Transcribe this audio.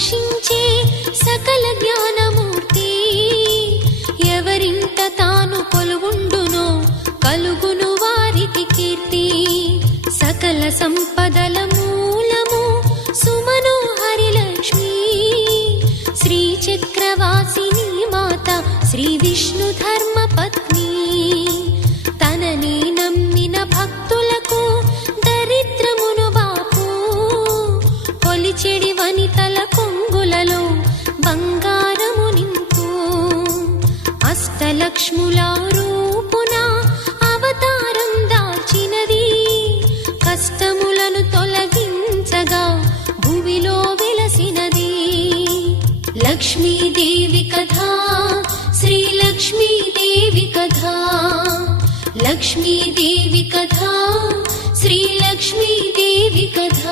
రక్షించే సకల జ్ఞానమూర్తి. ఎవరింట తాను కొలువుండునో కలుగును వారికి కీర్తి. సకల సంపదల మూలము సుమనోహరి లక్ష్మి. శ్రీ చక్రవాసిని మాత శ్రీ విష్ణు ధర్మ పత్ని. తనని నమ్మిన భక్తులకు దరిద్రమును బాపు. కొలిచెడి వనితల కొంగులలో బంగారము నింపు. అష్టలక్ష్ముల రూపున అవతారం దాల్చినది. కష్టములను తొలగించగా భూమిలో వెలసినది. లక్ష్మీదేవి కథ శ్రీ లక్ష్మీదేవి కథ. లక్ష్మీదేవి కథ శ్రీ లక్ష్మీదేవి కథ.